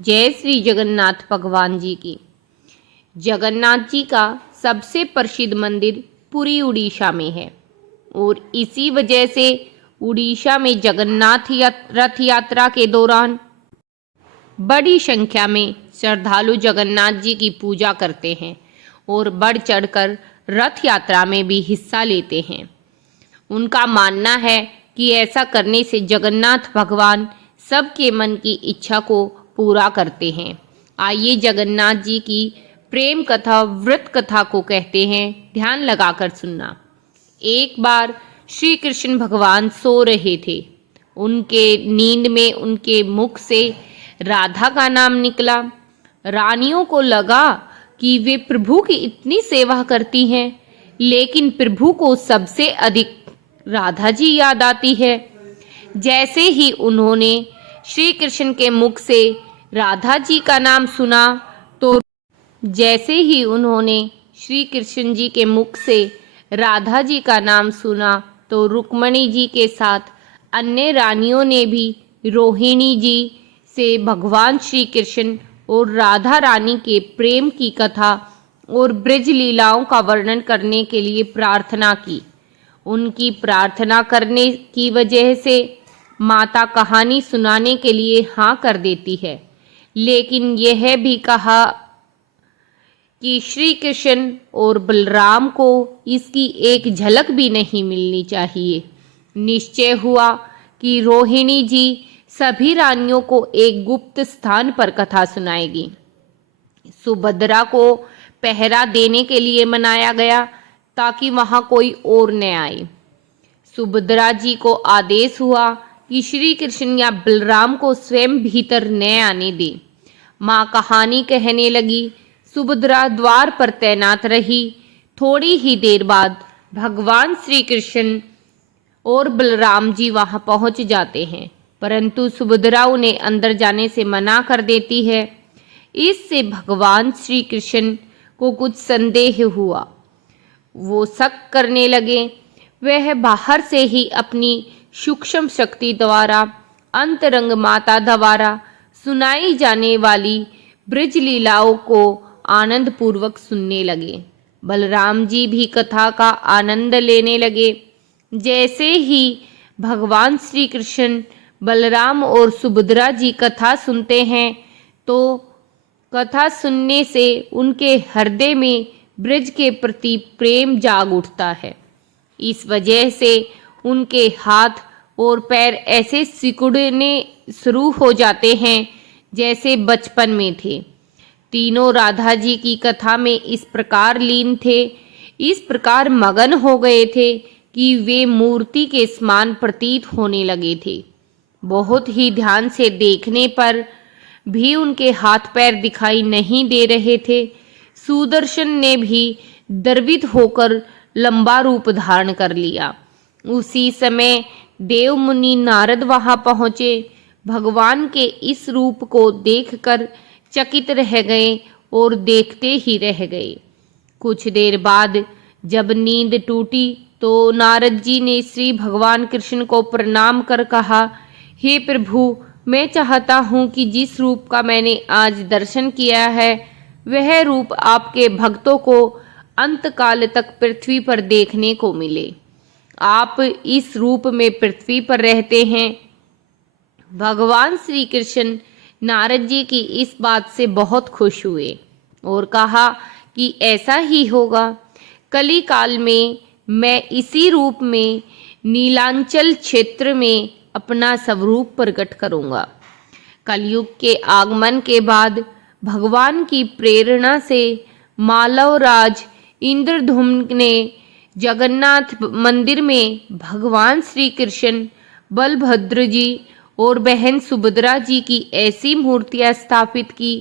जय श्री जगन्नाथ भगवान जी की। जगन्नाथ जी का सबसे प्रसिद्ध मंदिर पुरी उड़ीसा में है और इसी वजह से उड़ीसा में जगन्नाथ रथ यात्रा के दौरान बड़ी संख्या में श्रद्धालु जगन्नाथ जी की पूजा करते हैं और बढ़ चढ़कर रथ यात्रा में भी हिस्सा लेते हैं। उनका मानना है कि ऐसा करने से जगन्नाथ भगवान सबके मन की इच्छा को पूरा करते हैं। आइए जगन्नाथ जी की प्रेम कथा व्रत कथा को कहते हैं, ध्यान लगाकर सुनना। एक बार श्री कृष्ण भगवान सो रहे थे। उनके नींद में उनके मुख से राधा का नाम निकला। रानियों को लगा कि वे प्रभु की इतनी सेवा करती हैं, लेकिन प्रभु को सबसे अधिक राधा जी याद आती है। जैसे ही उन्होंने श्री कृष्ण के मुख से राधा जी का नाम सुना तो जैसे ही उन्होंने श्री कृष्ण जी के मुख से राधा जी का नाम सुना तो रुक्मणी जी के साथ अन्य रानियों ने भी रोहिणी जी से भगवान श्री कृष्ण और राधा रानी के प्रेम की कथा और ब्रज लीलाओं का वर्णन करने के लिए प्रार्थना की। उनकी प्रार्थना करने की वजह से माता कहानी सुनाने के लिए हाँ कर देती है, लेकिन यह भी कहा कि श्री कृष्ण और बलराम को इसकी एक झलक भी नहीं मिलनी चाहिए। निश्चय हुआ कि रोहिणी जी सभी रानियों को एक गुप्त स्थान पर कथा सुनाएगी। सुभद्रा को पहरा देने के लिए मनाया गया ताकि वहां कोई और न आए। सुभद्रा जी को आदेश हुआ कि श्री कृष्ण या बलराम को स्वयं भीतर न आने दे। माँ कहानी कहने लगी। सुभद्रा द्वार पर तैनात रही। थोड़ी ही देर बाद भगवान श्री कृष्ण और बलराम जी वहां पहुंच जाते हैं, परंतु सुभद्रा उन्हें अंदर जाने से मना कर देती है। इससे भगवान श्री कृष्ण को कुछ संदेह हुआ। वो शक करने लगे। वह बाहर से ही अपनी सूक्ष्म शक्ति द्वारा अंतरंग माता द्वारा सुनाई जाने वाली ब्रज लीलाओं को आनंद पूर्वक सुनने लगे। बलराम जी भी कथा का आनंद लेने लगे। जैसे ही भगवान श्री कृष्ण, बलराम और सुभद्रा जी कथा सुनते हैं तो कथा सुनने से उनके हृदय में ब्रज के प्रति प्रेम जाग उठता है। इस वजह से उनके हाथ और पैर ऐसे सिकुड़ने शुरू हो जाते हैं जैसे बचपन में थे। तीनों राधा जी की कथा में इस प्रकार लीन थे, इस प्रकार मगन हो गए थे कि वे मूर्ति के समान प्रतीत होने लगे थे। बहुत ही ध्यान से देखने पर भी उनके हाथ पैर दिखाई नहीं दे रहे थे। सुदर्शन ने भी द्रवित होकर लंबा रूप धारण कर लिया। उसी समय देव मुनि नारद वहां पहुंचे। भगवान के इस रूप को देखकर चकित रह गए और देखते ही रह गए। कुछ देर बाद जब नींद टूटी तो नारद जी ने श्री भगवान कृष्ण को प्रणाम कर कहा, हे प्रभु, मैं चाहता हूँ कि जिस रूप का मैंने आज दर्शन किया है वह रूप आपके भक्तों को अंतकाल तक पृथ्वी पर देखने को मिले। आप इस रूप में पृथ्वी पर रहते हैं। भगवान श्री कृष्ण नारद जी की इस बात से बहुत खुश हुए और कहा कि ऐसा ही होगा। कली काल में मैं इसी रूप में नीलांचल क्षेत्र में अपना स्वरूप प्रकट करूंगा। कलयुग के आगमन के बाद भगवान की प्रेरणा से मालवराज इंद्रधुम्न ने जगन्नाथ मंदिर में भगवान श्री कृष्ण, बलभद्र जी और बहन सुभद्रा जी की ऐसी मूर्तियां स्थापित की।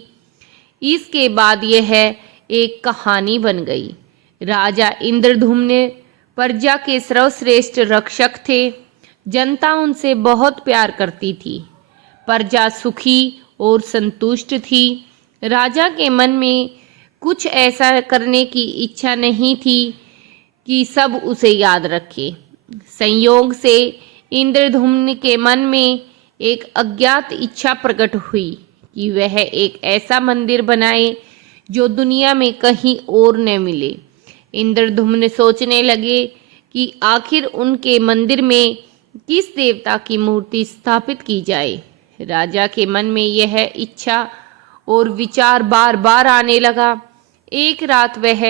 इसके बाद यह एक कहानी बन गई। राजा इंद्रधुम्न प्रजा के सर्वश्रेष्ठ रक्षक थे। जनता उनसे बहुत प्यार करती थी। प्रजा सुखी और संतुष्ट थी। राजा के मन में कुछ ऐसा करने की इच्छा नहीं थी कि सब उसे याद रखे। संयोग से इंद्रधुम्न के मन में एक अज्ञात इच्छा प्रकट हुई कि वह एक ऐसा मंदिर बनाए जो दुनिया में कहीं और न मिले। इंद्रधुम्न सोचने लगे कि आखिर उनके मंदिर में किस देवता की मूर्ति स्थापित की जाए। राजा के मन में यह इच्छा और विचार बार बार आने लगा। एक रात वह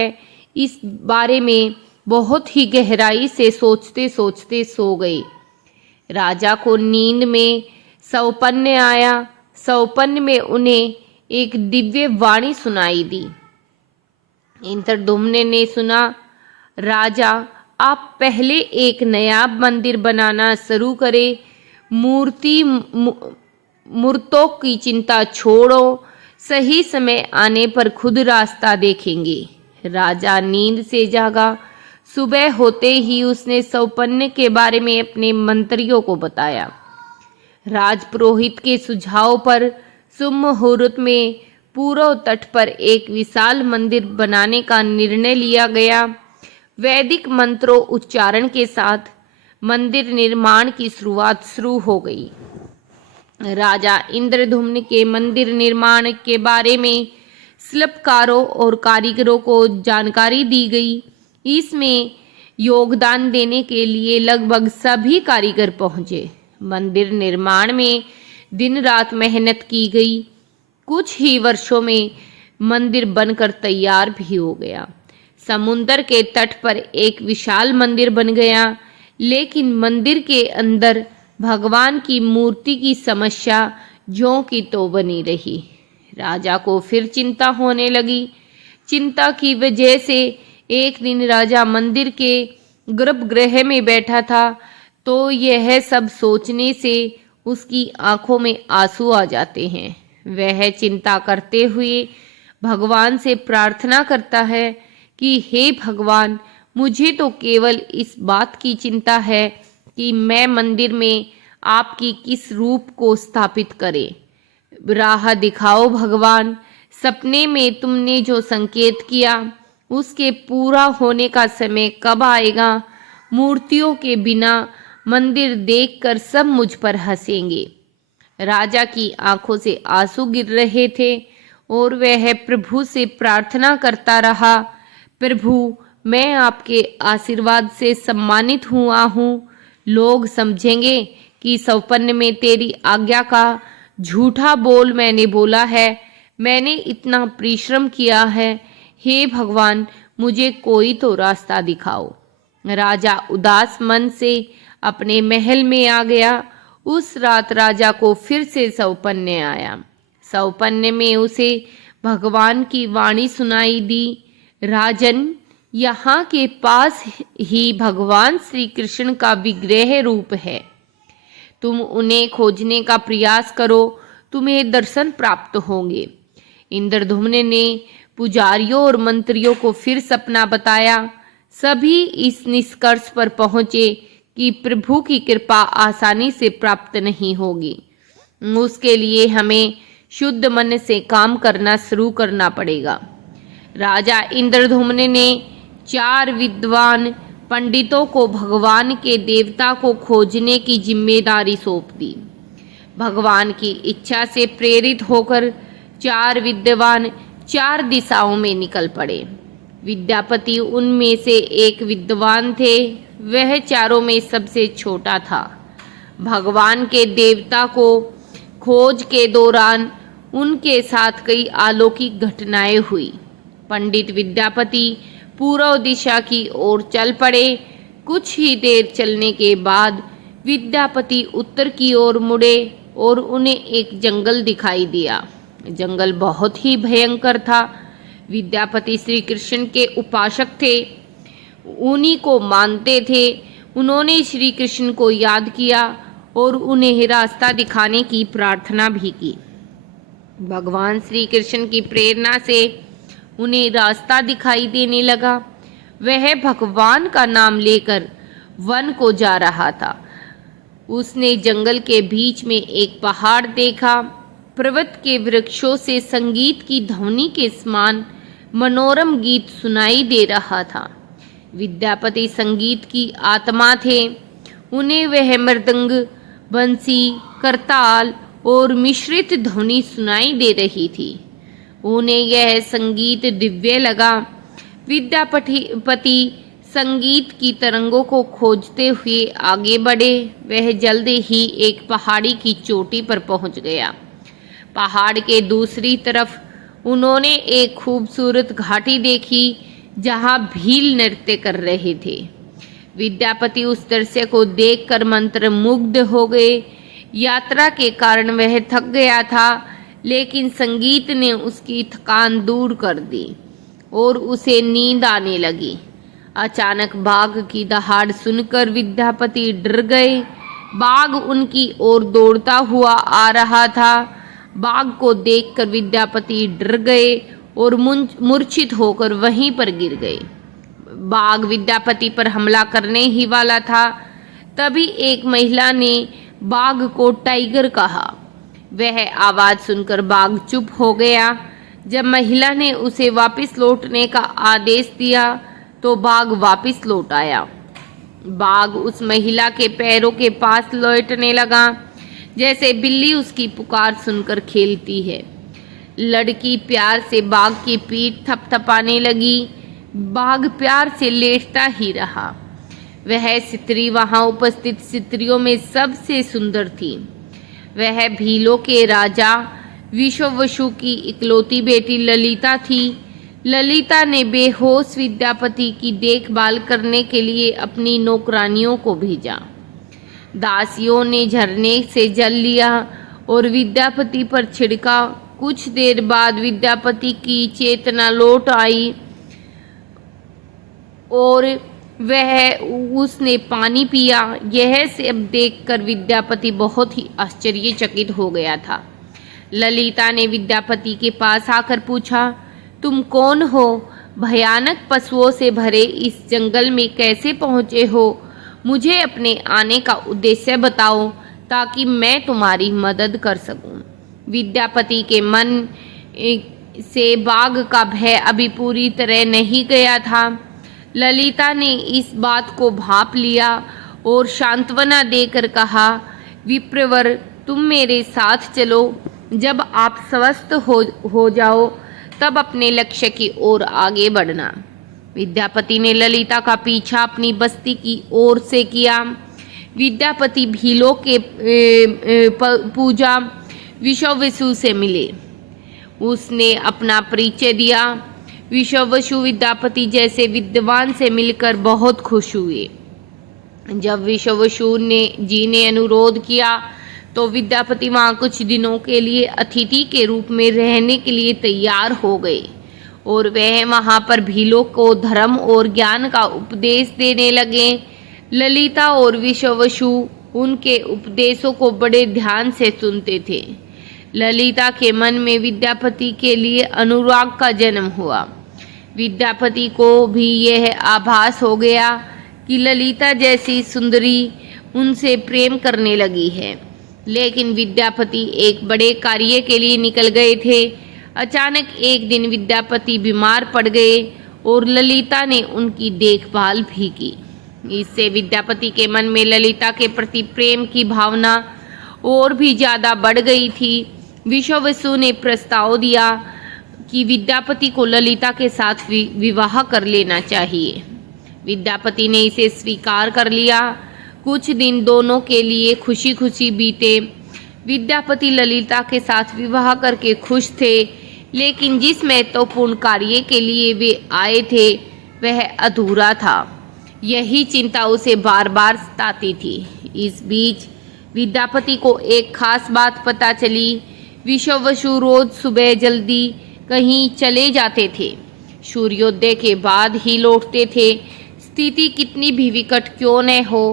इस बारे में बहुत ही गहराई से सोचते सोचते सो गए। राजा को नींद में सौपन्य आया। सौपन्य में उन्हें एक दिव्य वाणी सुनाई दी। इंद्रदुम्न ने सुना, राजा, आप पहले एक नया मंदिर बनाना शुरू करें। मूर्तों की चिंता छोड़ो, सही समय आने पर खुद रास्ता देखेंगे। राजा नींद से जागा। सुबह होते ही उसने सौपन्य के बारे में अपने मंत्रियों को बताया। राजपुरोहित के सुझाव पर शुभ मुहूर्त में पूर्व तट पर एक विशाल मंदिर बनाने का निर्णय लिया गया। वैदिक मंत्रों उच्चारण के साथ मंदिर निर्माण की शुरुआत शुरू हो गई। राजा इंद्रदुम्न के मंदिर निर्माण के बारे में शिल्पकारों और कारीगरों को जानकारी दी गई। इसमें योगदान देने के लिए लगभग सभी कारीगर पहुंचे। मंदिर निर्माण में दिन रात मेहनत की गई। कुछ ही वर्षों में मंदिर बनकर तैयार भी हो गया। समुद्र के तट पर एक विशाल मंदिर बन गया, लेकिन मंदिर के अंदर भगवान की मूर्ति की समस्या ज्यों की त्यों बनी रही। राजा को फिर चिंता होने लगी। चिंता की वजह से एक दिन राजा मंदिर के गर्भगृह में बैठा था तो यह सब सोचने से उसकी आंखों में आंसू आ जाते हैं। वह चिंता करते हुए भगवान से प्रार्थना करता है कि हे भगवान, मुझे तो केवल इस बात की चिंता है कि मैं मंदिर में आपकी किस रूप को स्थापित करे। राह दिखाओ भगवान। सपने में तुमने जो संकेत किया उसके पूरा होने का समय कब आएगा। मूर्तियों के बिना मंदिर देखकर सब मुझ पर हंसेंगे। राजा की आंखों से आंसू गिर रहे थे और वह प्रभु से प्रार्थना करता रहा, प्रभु, मैं आपके आशीर्वाद से सम्मानित हुआ हूँ। लोग समझेंगे कि सौपन्य में तेरी आज्ञा का झूठा बोल मैंने बोला है। मैंने इतना परिश्रम किया है। हे भगवान, मुझे कोई तो रास्ता दिखाओ। राजा उदास मन से अपने महल में आ गया। उस रात राजा को फिर से सौपन्य आया। सौपन्य में उसे भगवान की वाणी सुनाई दी, राजन, यहाँ के पास ही भगवान श्री कृष्ण का विग्रह रूप है। तुम उन्हें खोजने का प्रयास करो, तुम्हें दर्शन प्राप्त होंगे। इंद्रदुम्न ने पुजारियों और मंत्रियों को फिर सपना बताया। सभी इस निष्कर्ष पर पहुंचे कि प्रभु की कृपा आसानी से प्राप्त नहीं होगी। उसके लिए हमें शुद्ध मन से काम करना शुरू करना पड़ेगा। राजा इंद्रदुम्न ने 4 विद्वान पंडितों को भगवान के देवता को खोजने की जिम्मेदारी सौंप दी। भगवान की इच्छा से प्रेरित होकर 4 विद्वान 4 दिशाओं में निकल पड़े। विद्यापति उनमें से एक विद्वान थे। वह चारों में सबसे छोटा था। भगवान के देवता को खोज के दौरान उनके साथ कई अलौकिक घटनाएं हुई। पंडित विद्यापति पूर्व दिशा की ओर चल पड़े। कुछ ही देर चलने के बाद विद्यापति उत्तर की ओर मुड़े और उन्हें एक जंगल दिखाई दिया। जंगल बहुत ही भयंकर था। विद्यापति श्री कृष्ण के उपासक थे, उन्हीं को मानते थे। उन्होंने श्री कृष्ण को याद किया और उन्हें रास्ता दिखाने की प्रार्थना भी की। भगवान श्री कृष्ण की प्रेरणा से उन्हें रास्ता दिखाई देने लगा। वह भगवान का नाम लेकर वन को जा रहा था। उसने जंगल के बीच में एक पहाड़ देखा। पर्वत के वृक्षों से संगीत की ध्वनि के समान मनोरम गीत सुनाई दे रहा था। विद्यापति संगीत की आत्मा थे। उन्हें वह मृदंग, बंसी, करताल और मिश्रित ध्वनि सुनाई दे रही थी। उन्हें यह संगीत दिव्य लगा। विद्यापति संगीत की तरंगों को खोजते हुए आगे बढ़े। वह जल्द ही एक पहाड़ी की चोटी पर पहुंच गया। पहाड़ के दूसरी तरफ उन्होंने एक खूबसूरत घाटी देखी जहां भील नृत्य कर रहे थे। विद्यापति उस दृश्य को देखकर मंत्रमुग्ध हो गए। यात्रा के कारण वह थक गया था, लेकिन संगीत ने उसकी थकान दूर कर दी और उसे नींद आने लगी। अचानक बाघ की दहाड़ सुनकर विद्यापति डर गए। बाघ उनकी ओर दौड़ता हुआ आ रहा था। बाघ को देखकर विद्यापति डर गए और मूर्छित होकर वहीं पर गिर गए। बाघ विद्यापति पर हमला करने ही वाला था, तभी एक महिला ने बाघ को टाइगर कहा। वह आवाज सुनकर बाघ चुप हो गया। जब महिला ने उसे वापस लौटने का आदेश दिया तो बाघ वापस लौट आया। बाघ उस महिला के पैरों के पास लौटने लगा, जैसे बिल्ली उसकी पुकार सुनकर खेलती है। लड़की प्यार से बाघ की पीठ थपथपाने लगी। बाघ प्यार से लेटता ही रहा। वह स्त्री वहां उपस्थित स्त्रियों में सबसे सुंदर थी। वह भीलों के राजा विश्ववसु की इकलौती बेटी ललिता थी। ललिता ने बेहोश विद्यापति की देखभाल करने के लिए अपनी नौकरानियों को भेजा। दासियों ने झरने से जल लिया और विद्यापति पर छिड़का। कुछ देर बाद विद्यापति की चेतना लौट आई और वह उसने पानी पिया। यह सब देखकर विद्यापति बहुत ही आश्चर्यचकित हो गया था। ललिता ने विद्यापति के पास आकर पूछा, तुम कौन हो? भयानक पशुओं से भरे इस जंगल में कैसे पहुंचे हो? मुझे अपने आने का उद्देश्य बताओ ताकि मैं तुम्हारी मदद कर सकूं। विद्यापति के मन से बाघ का भय अभी पूरी तरह नहीं गया था। ललिता ने इस बात को भांप लिया और सांत्वना देकर कहा, विप्रवर, तुम मेरे साथ चलो। जब आप स्वस्थ हो जाओ तब अपने लक्ष्य की ओर आगे बढ़ना। विद्यापति ने ललिता का पीछा अपनी बस्ती की ओर से किया। विद्यापति भीलों के पूजा विश्ववसु से मिले। उसने अपना परिचय दिया। विश्ववसु विद्यापति जैसे विद्वान से मिलकर बहुत खुश हुए। जब विश्ववसु जी ने अनुरोध किया तो विद्यापति वहाँ कुछ दिनों के लिए अतिथि के रूप में रहने के लिए तैयार हो गए और वह वहाँ पर भीलों को धर्म और ज्ञान का उपदेश देने लगे। ललिता और विश्ववसु उनके उपदेशों को बड़े ध्यान से सुनते थे। ललिता के मन में विद्यापति के लिए अनुराग का जन्म हुआ। विद्यापति को भी यह आभास हो गया कि ललिता जैसी सुंदरी उनसे प्रेम करने लगी है। लेकिन विद्यापति एक बड़े कार्य के लिए निकल गए थे। अचानक एक दिन विद्यापति बीमार पड़ गए और ललिता ने उनकी देखभाल भी की। इससे विद्यापति के मन में ललिता के प्रति प्रेम की भावना और भी ज़्यादा बढ़ गई थी। विश्ववसु ने प्रस्ताव दिया कि विद्यापति को ललिता के साथ विवाह कर लेना चाहिए। विद्यापति ने इसे स्वीकार कर लिया। कुछ दिन दोनों के लिए खुशी खुशी बीते। विद्यापति ललिता के साथ विवाह करके खुश थे, लेकिन जिस महत्वपूर्ण कार्य के लिए वे आए थे वह अधूरा था। यही चिंता उसे बार बार सताती थी। इस बीच विद्यापति को एक खास बात पता चली। विश्ववसु रोज सुबह जल्दी कहीं चले जाते थे। सूर्योदय के बाद ही लौटते थे। स्थिति कितनी भी विकट क्यों न हो,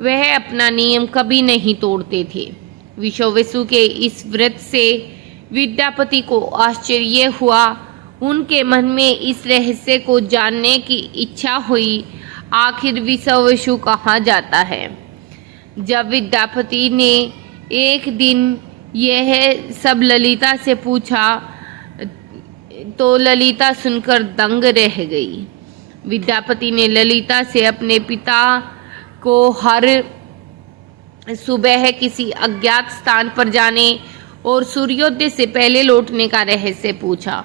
वह अपना नियम कभी नहीं तोड़ते थे। विश्ववसु के इस व्रत से विद्यापति को आश्चर्य हुआ। उनके मन में इस रहस्य को जानने की इच्छा हुई, आखिर विश्ववसु कहाँ जाता है। जब विद्यापति ने एक दिन यह सब ललिता से पूछा तो ललिता सुनकर दंग रह गई। विद्यापति ने ललिता से अपने पिता को हर सुबह किसी अज्ञात स्थान पर जाने और सूर्योदय से पहले लौटने का रहस्य पूछा।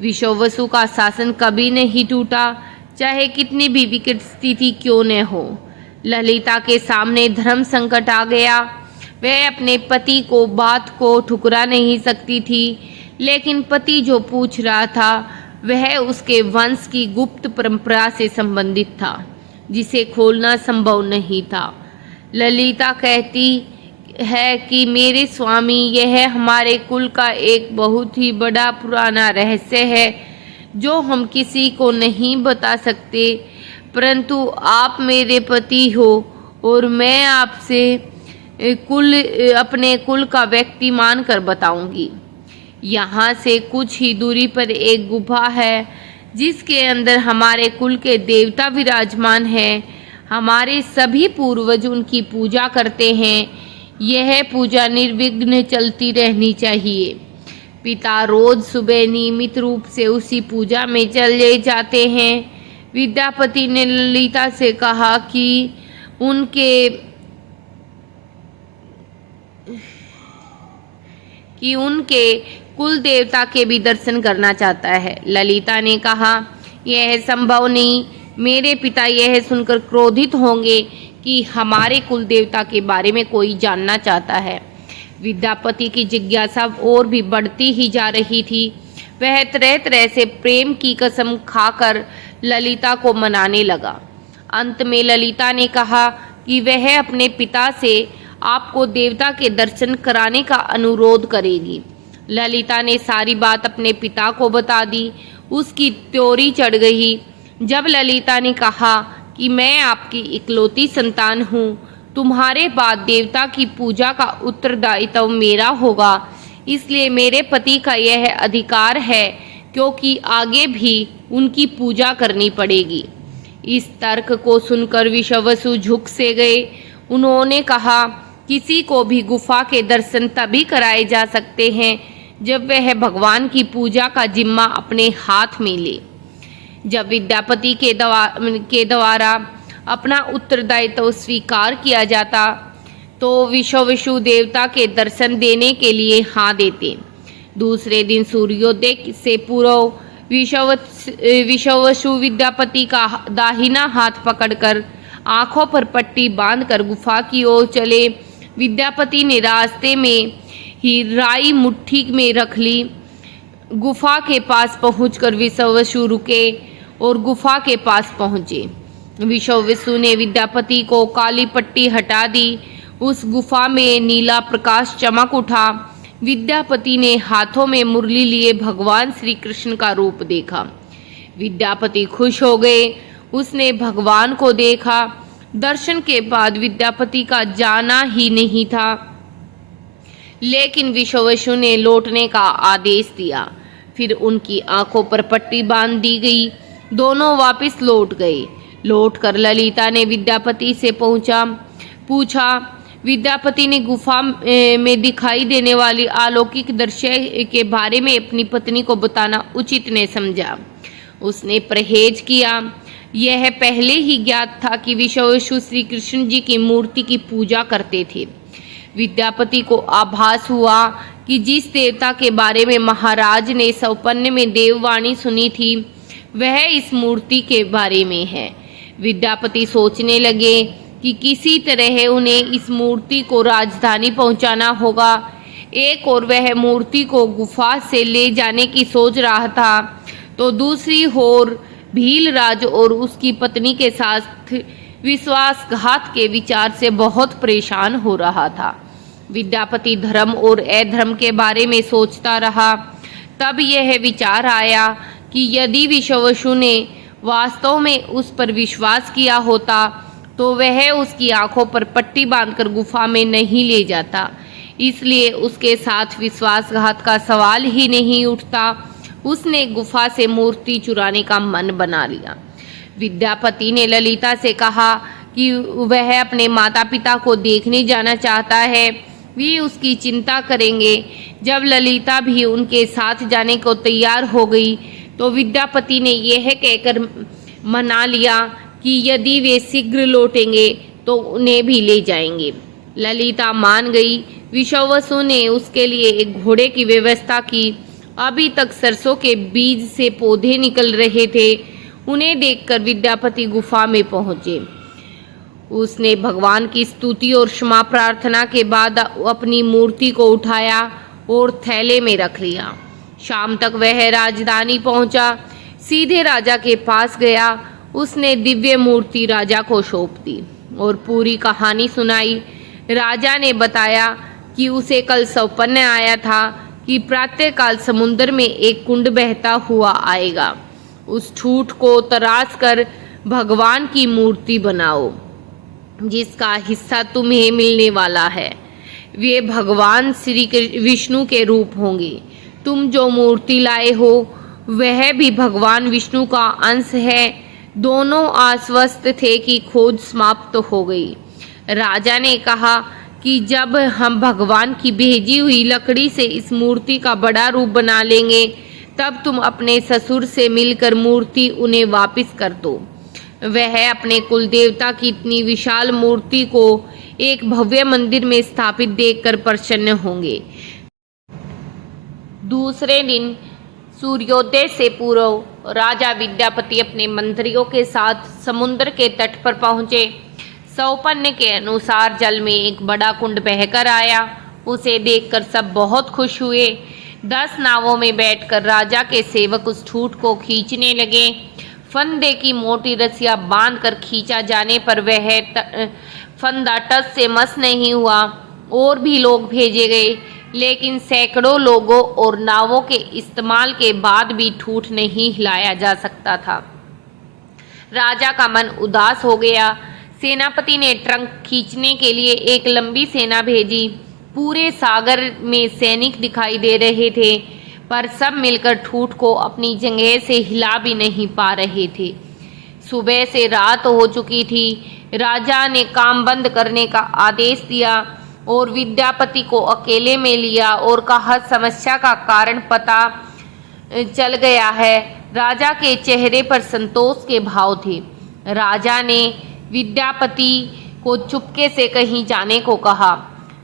विश्वावसु का शासन कभी नहीं टूटा, चाहे कितनी भी विकट स्थिति क्यों न हो। ललिता के सामने धर्म संकट आ गया। वह अपने पति को बात को ठुकरा नहीं सकती थी, लेकिन पति जो पूछ रहा था वह उसके वंश की गुप्त परंपरा से संबंधित था, जिसे खोलना संभव नहीं था। ललिता कहती है कि मेरे स्वामी, यह हमारे कुल का एक बहुत ही बड़ा पुराना रहस्य है जो हम किसी को नहीं बता सकते, परंतु आप मेरे पति हो और मैं आपसे अपने कुल का व्यक्ति मानकर बताऊंगी। यहाँ से कुछ ही दूरी पर एक गुफा है जिसके अंदर हमारे कुल के देवता विराजमान हैं। हमारे सभी पूर्वज उनकी पूजा करते हैं। यह पूजा निर्विघ्न चलती रहनी चाहिए। पिता रोज सुबह नियमित रूप से उसी पूजा में चले जाते हैं। विद्यापति ने ललिता से कहा कि उनके कुल देवता के भी दर्शन करना चाहता है। ललिता ने कहा, यह संभव नहीं। मेरे पिता यह सुनकर क्रोधित होंगे कि हमारे कुल देवता के बारे में कोई जानना चाहता है। विद्यापति की जिज्ञासा और भी बढ़ती ही जा रही थी। वह तरह तरह से प्रेम की कसम खाकर ललिता को मनाने लगा। अंत में ललिता ने कहा कि वह अपने पिता से आपको देवता के दर्शन कराने का अनुरोध करेगी। ललिता ने सारी बात अपने पिता को बता दी। उसकी त्योरी चढ़ गई। जब ललिता ने कहा कि मैं आपकी इकलौती संतान हूँ, तुम्हारे बाद देवता की पूजा का उत्तरदायित्व मेरा होगा, इसलिए मेरे पति का यह अधिकार है, क्योंकि आगे भी उनकी पूजा करनी पड़ेगी। इस तर्क को सुनकर विश्वावसु झुक से गए। उन्होंने कहा, किसी को भी गुफा के दर्शन तभी कराए जा सकते हैं जब वह भगवान की पूजा का जिम्मा अपने हाथ में ले। जब विद्यापति के द्वारा अपना उत्तरदायित्व स्वीकार किया जाता तो विश्वावसु देवता के दर्शन देने के लिए हाँ देते। दूसरे दिन सूर्योदय से पूर्व विश्वावसु विद्यापति का दाहिना हाथ पकड़कर आंखों पर पट्टी बांधकर गुफा की ओर चले। विद्यापति ने रास्ते में ही राई मुट्ठी में रख ली। गुफा के पास पहुंचकर विश्वावसु रुके और गुफा के पास पहुंचे। विश्वावसु ने विद्यापति को काली पट्टी हटा दी। उस गुफा में नीला प्रकाश चमक उठा। विद्यापति ने हाथों में मुरली लिए भगवान श्री कृष्ण का रूप देखा। विद्यापति खुश हो गए। उसने भगवान को देखा। दर्शन के बाद विद्यापति का जाना ही नहीं था, लेकिन विश्वावसु ने लौटने का आदेश दिया। फिर उनकी आंखों पर पट्टी बांध दी गई। दोनों वापस लौट गए। लौटकर ललिता ने विद्यापति से पूछा। विद्यापति ने गुफा में दिखाई देने वाली अलौकिक दृश्य के बारे में अपनी पत्नी को बताना उचित ने समझा। उसने परहेज किया। यह पहले ही ज्ञात था कि विश्वावसु श्री कृष्ण जी की मूर्ति की पूजा करते थे। विद्यापति को आभास हुआ कि जिस देवता के बारे में महाराज ने सौपन्न में देववाणी सुनी थी वह इस मूर्ति के बारे में है। विद्यापति सोचने लगे कि किसी तरह उन्हें इस मूर्ति को राजधानी पहुंचाना होगा। एक और वह मूर्ति को गुफा से ले जाने की सोच रहा था, तो दूसरी ओर भीलराज और उसकी पत्नी के साथ विश्वासघात के विचार से बहुत परेशान हो रहा था। विद्यापति धर्म और अधर्म के बारे में सोचता रहा। तब यह विचार आया कि यदि विश्वावसु ने वास्तव में उस पर विश्वास किया होता तो वह उसकी आंखों पर पट्टी बांधकर गुफा में नहीं ले जाता, इसलिए उसके साथ विश्वासघात का सवाल ही नहीं उठता। उसने गुफा से मूर्ति चुराने का मन बना लिया। विद्यापति ने ललिता से कहा कि वह अपने माता पिता को देखने जाना चाहता है, वे उसकी चिंता करेंगे। जब ललिता भी उनके साथ जाने को तैयार हो गई तो विद्यापति ने यह कहकर मना लिया कि यदि वे शीघ्र लौटेंगे तो उन्हें भी ले जाएंगे। ललिता मान गई। विश्वावसु ने उसके लिए एक घोड़े की व्यवस्था की। अभी तक सरसों के बीज से पौधे निकल रहे थे। उन्हें देखकर विद्यापति गुफा में पहुंचे। उसने भगवान की स्तुति और क्षमा प्रार्थना के बाद अपनी मूर्ति को उठाया और थैले में रख लिया। शाम तक वह राजधानी पहुंचा। सीधे राजा के पास गया। उसने दिव्य मूर्ति राजा को सौंप दी और पूरी कहानी सुनाई। राजा ने बताया कि उसे कल सौपन्न आया था कि प्रातःकाल समुद्र में एक कुंड बहता हुआ आएगा। उस ठूठ को तराश कर भगवान की मूर्ति बनाओ, जिसका हिस्सा तुम्हें मिलने वाला है। वे भगवान श्री विष्णु के रूप होंगे। तुम जो मूर्ति लाए हो वह भी भगवान विष्णु का अंश है। दोनों आश्वस्त थे कि खोज समाप्त हो गई। राजा ने कहा कि जब हम भगवान की भेजी हुई लकड़ी से इस मूर्ति का बड़ा रूप बना लेंगे, तब तुम अपने ससुर से मिलकर मूर्ति उन्हें वापस कर दो। वह अपने कुल देवता की इतनी विशाल मूर्ति को एक भव्य मंदिर में स्थापित देखकर प्रसन्न होंगे। दूसरे दिन सूर्योदय से पूर्व राजा विद्यापति अपने मंत्रियों के साथ समुद्र के तट पर पहुंचे। सौपन्न के अनुसार जल में एक बड़ा कुंड बहकर आया। उसे देखकर सब बहुत खुश हुए। 10 नावों में बैठकर राजा के सेवक उस ठूठ को खींचने लगे। फंदे की मोटी रस्सियां बांधकर खींचा जाने पर वह फंदा टस से मस नहीं हुआ। और भी लोग भेजे गए, लेकिन सैकड़ों लोगों और नावों के इस्तेमाल के बाद भी ठूठ नहीं हिलाया जा सकता था। राजा का मन उदास हो गया। सेनापति ने ट्रंक खींचने के लिए एक लंबी सेना भेजी। पूरे सागर में सैनिक दिखाई दे रहे थे, पर सब मिलकर ठूठ को अपनी जगह से हिला भी नहीं पा रहे थे। सुबह से रात हो चुकी थी। राजा ने काम बंद करने का आदेश दिया और विद्यापति को अकेले में लिया और कहा, समस्या का कारण पता चल गया है। राजा के चेहरे पर संतोष के भाव थे। राजा ने विद्यापति को चुपके से कहीं जाने को कहा।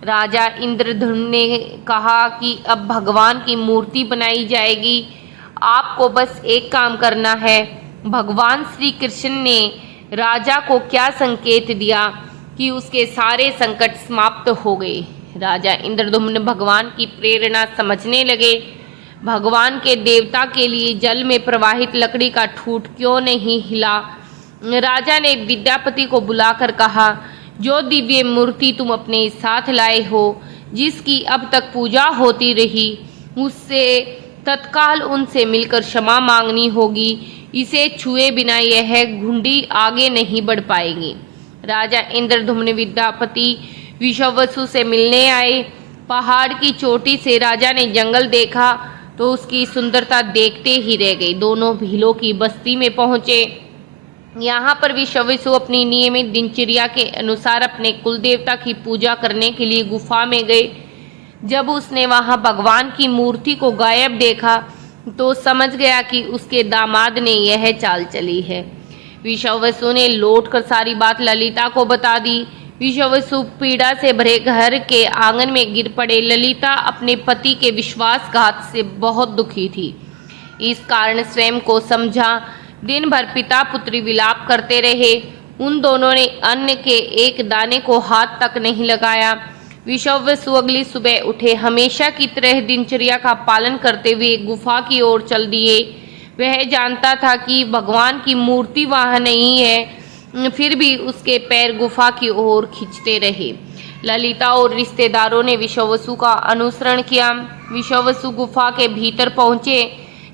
राजा इंद्रधनुम्न ने कहा कि अब भगवान की मूर्ति बनाई जाएगी, आपको बस एक काम करना है। भगवान श्री कृष्ण ने राजा को क्या संकेत दिया कि उसके सारे संकट समाप्त हो गए। राजा इंद्रधनुम्न भगवान की प्रेरणा समझने लगे। भगवान के देवता के लिए जल में प्रवाहित लकड़ी का ठूठ क्यों नहीं हिला। राजा ने विद्यापति को बुलाकर कहा, जो दिव्य मूर्ति तुम अपने साथ लाए हो, जिसकी अब तक पूजा होती रही, उससे तत्काल उनसे मिलकर क्षमा मांगनी होगी। इसे छुए बिना यह घुंडी आगे नहीं बढ़ पाएगी। राजा इंद्रधनुम्न विद्यापति विश्वावसु से मिलने आए। पहाड़ की चोटी से राजा ने जंगल देखा तो उसकी सुंदरता देखते ही रह गई। दोनों भीलों की बस्ती में पहुंचे। यहाँ पर विश्वावसु अपनी नियमित दिनचर्या के अनुसार अपने कुल देवता की पूजा करने के लिए गुफा में गए। जब उसने वहाँ भगवान की मूर्ति को गायब देखा तो समझ गया कि उसके दामाद ने यह चाल चली है। विश्वावसु ने लौटकर सारी बात ललिता को बता दी। विश्वावसु पीड़ा से भरे घर के आंगन में गिर पड़े। ललिता अपने पति के विश्वासघात से बहुत दुखी थी। इस कारण स्वयं को समझा। दिन भर पिता पुत्री विलाप करते रहे। उन दोनों ने अन्न के एक दाने को हाथ तक नहीं लगाया। विश्वावसु अगली सुबह उठे। हमेशा की तरह दिनचर्या का पालन करते हुए गुफा की ओर चल दिए। वह जानता था कि भगवान की मूर्ति वहाँ नहीं है, फिर भी उसके पैर गुफा की ओर खींचते रहे। ललिता और रिश्तेदारों ने विश्वावसु का अनुसरण किया। विश्वावसु गुफा के भीतर पहुंचे।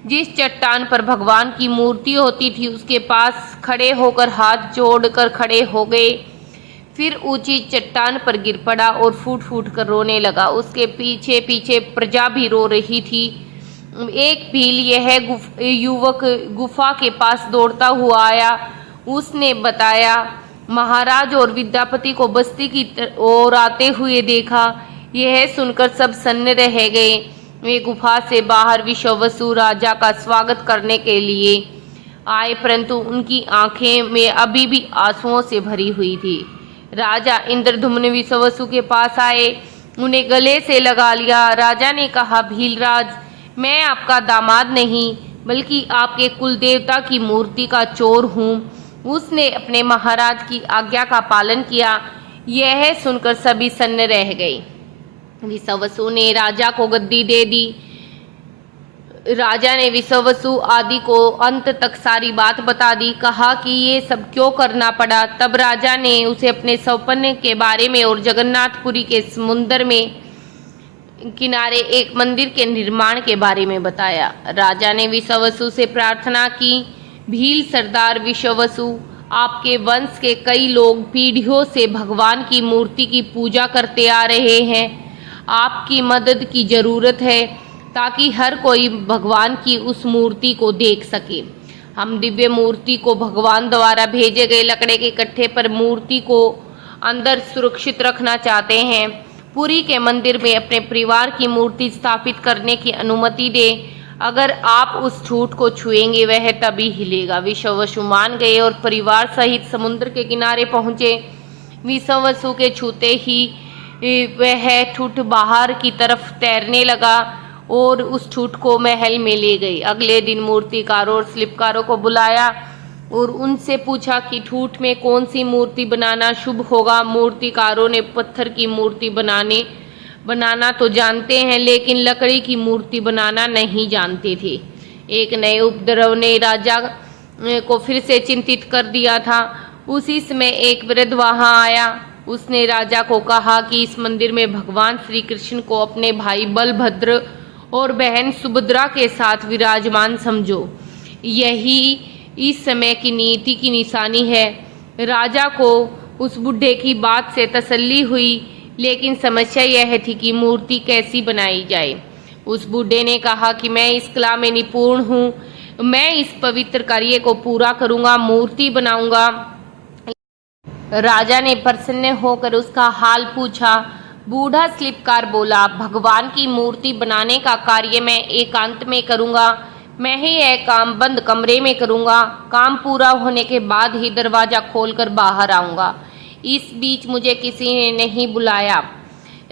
जिस चट्टान पर भगवान की मूर्ति होती थी उसके पास खड़े होकर हाथ जोड़कर खड़े हो गए। फिर ऊंची चट्टान पर गिर पड़ा और फूट फूट कर रोने लगा। उसके पीछे पीछे प्रजा भी रो रही थी। एक भील यह युवक गुफा के पास दौड़ता हुआ आया। उसने बताया, महाराज और विद्यापति को बस्ती की ओर आते हुए देखा। यह सुनकर सब सन्न रह गए। वे गुफा से बाहर विश्वावसु राजा का स्वागत करने के लिए आए, परंतु उनकी आंखें में अभी भी आंसुओं से भरी हुई थी। राजा इंद्रधनुम्न विश्वावसु के पास आए। उन्हें गले से लगा लिया। राजा ने कहा, भीलराज, मैं आपका दामाद नहीं बल्कि आपके कुल देवता की मूर्ति का चोर हूँ। उसने अपने महाराज की आज्ञा का पालन किया। यह सुनकर सभी सन्न रह गए। विश्वावसु ने राजा को गद्दी दे दी। राजा ने विश्वावसु आदि को अंत तक सारी बात बता दी। कहा कि ये सब क्यों करना पड़ा। तब राजा ने उसे अपने सपने के बारे में और जगन्नाथपुरी के समुद्र में किनारे एक मंदिर के निर्माण के बारे में बताया। राजा ने विश्वावसु से प्रार्थना की, भील सरदार विश्वावसु, आपके वंश के कई लोग पीढ़ियों से भगवान की मूर्ति की पूजा करते आ रहे हैं। आपकी मदद की जरूरत है ताकि हर कोई भगवान की उस मूर्ति को देख सके। हम दिव्य मूर्ति को भगवान द्वारा भेजे गए लकड़े के कट्टे पर मूर्ति को अंदर सुरक्षित रखना चाहते हैं। पुरी के मंदिर में अपने परिवार की मूर्ति स्थापित करने की अनुमति दें। अगर आप उस झूठ को छुएंगे वह तभी हिलेगा। विश्वावसु मान गए और परिवार सहित समुद्र के किनारे पहुंचे। विश्वावसु के छूते ही वह ठूठ बाहर की तरफ तैरने लगा और उस ठूठ को महल में ले गई। अगले दिन मूर्तिकारों और शिल्पकारों को बुलाया और उनसे पूछा कि ठूठ में कौन सी मूर्ति बनाना शुभ होगा। मूर्तिकारों ने पत्थर की मूर्ति बनाना तो जानते हैं लेकिन लकड़ी की मूर्ति बनाना नहीं जानते थे। एक नए उपद्रव ने राजा को फिर से चिंतित कर दिया था। उसी समय एक वृद्ध वहां आया। उसने राजा को कहा कि इस मंदिर में भगवान श्री कृष्ण को अपने भाई बलभद्र और बहन सुभद्रा के साथ विराजमान समझो। यही इस समय की नीति की निशानी है। राजा को उस बुढ़े की बात से तसल्ली हुई, लेकिन समस्या यह थी कि मूर्ति कैसी बनाई जाए। उस बूढ़े ने कहा कि मैं इस कला में निपुण हूँ, मैं इस पवित्र कार्य को पूरा करूँगा, मूर्ति बनाऊंगा। राजा ने प्रसन्न होकर उसका हाल पूछा। बूढ़ा शिल्पकार बोला, भगवान की मूर्ति बनाने का कार्य मैं एकांत में करूँगा। मैं ही यह काम बंद कमरे में करूँगा। काम पूरा होने के बाद ही दरवाज़ा खोलकर बाहर आऊँगा। इस बीच मुझे किसी ने नहीं बुलाया।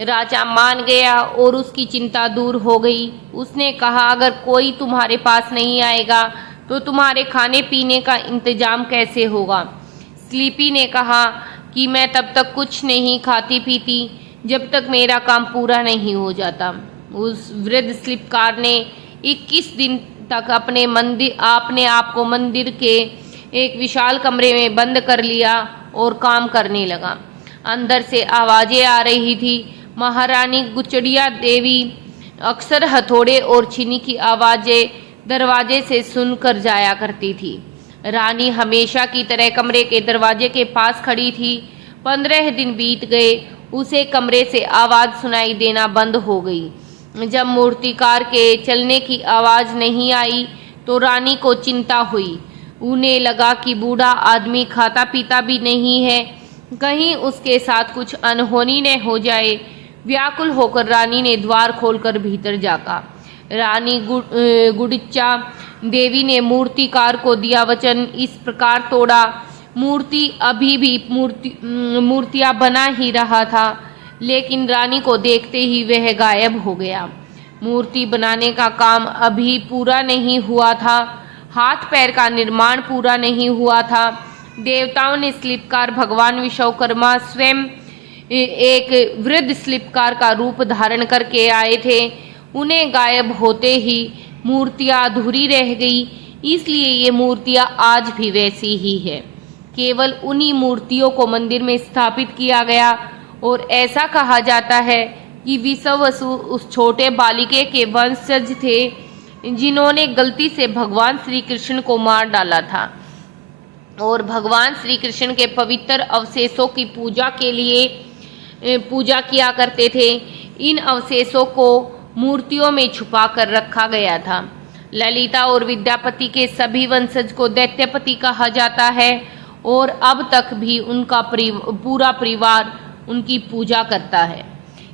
राजा मान गया और उसकी चिंता दूर हो गई। उसने कहा, अगर कोई तुम्हारे पास नहीं आएगा तो तुम्हारे खाने पीने का इंतजाम कैसे होगा। स्लीपी ने कहा कि मैं तब तक कुछ नहीं खाती पीती जब तक मेरा काम पूरा नहीं हो जाता। उस वृद्ध शिल्पकार ने 21 दिन तक अपने आप को मंदिर के एक विशाल कमरे में बंद कर लिया और काम करने लगा। अंदर से आवाजें आ रही थी। महारानी गुचड़िया देवी अक्सर हथौड़े और छीनी की आवाजें दरवाजे से सुनकर जाया करती थी। रानी हमेशा की तरह कमरे के दरवाजे के पास खड़ी थी। 15 दिन बीत गए, उसे कमरे से आवाज सुनाई देना बंद हो गई। जब मूर्तिकार के चलने की आवाज नहीं आई तो रानी को चिंता हुई। उन्हें लगा कि बूढ़ा आदमी खाता पीता भी नहीं है, कहीं उसके साथ कुछ अनहोनी न हो जाए। व्याकुल होकर रानी ने द्वार खोलकर भीतर झाँका। रानी गुड़िचा देवी ने मूर्तिकार को दिया वचन इस प्रकार तोड़ा। मूर्ति अभी भी मूर्तियाँ बना ही रहा था, लेकिन रानी को देखते ही वह गायब हो गया। मूर्ति बनाने का काम अभी पूरा नहीं हुआ था। हाथ पैर का निर्माण पूरा नहीं हुआ था। देवताओं ने शिल्पकार भगवान विश्वकर्मा स्वयं एक वृद्ध शिल्पकार का रूप धारण करके आए थे। उन्हें गायब होते ही मूर्तियाँ अधूरी रह गई, इसलिए ये मूर्तियाँ आज भी वैसी ही है। केवल उन्हीं मूर्तियों को मंदिर में स्थापित किया गया और ऐसा कहा जाता है कि विश्वावसु उस छोटे बालिके के वंशज थे जिन्होंने गलती से भगवान श्री कृष्ण को मार डाला था और भगवान श्री कृष्ण के पवित्र अवशेषों की पूजा किया करते थे। इन अवशेषों को मूर्तियों में छुपा कर रखा गया था। ललिता और विद्यापति के सभी वंशज को दैत्यपति कहा जाता है और अब तक भी उनका पूरा परिवार उनकी पूजा करता है।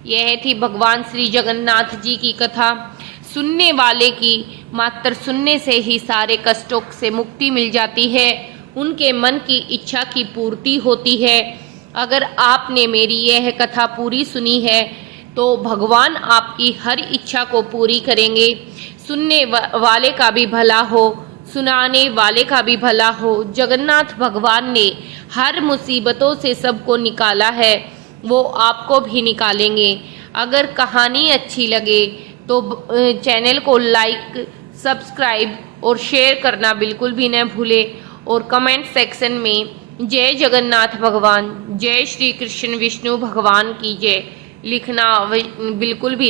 यह थी भगवान श्री जगन्नाथ जी की कथा। सुनने वाले की मात्र सुनने से ही सारे कष्टों से मुक्ति मिल जाती है, उनके मन की इच्छा की पूर्ति होती है। अगर आपने मेरी यह कथा पूरी सुनी है तो भगवान आपकी हर इच्छा को पूरी करेंगे। सुनने वाले का भी भला हो, सुनाने वाले का भी भला हो। जगन्नाथ भगवान ने हर मुसीबतों से सबको निकाला है, वो आपको भी निकालेंगे। अगर कहानी अच्छी लगे तो चैनल को लाइक, सब्सक्राइब और शेयर करना बिल्कुल भी न भूलें। और कमेंट सेक्शन में जय जगन्नाथ भगवान, जय श्री कृष्ण विष्णु भगवान की जय लिखना बिल्कुल भी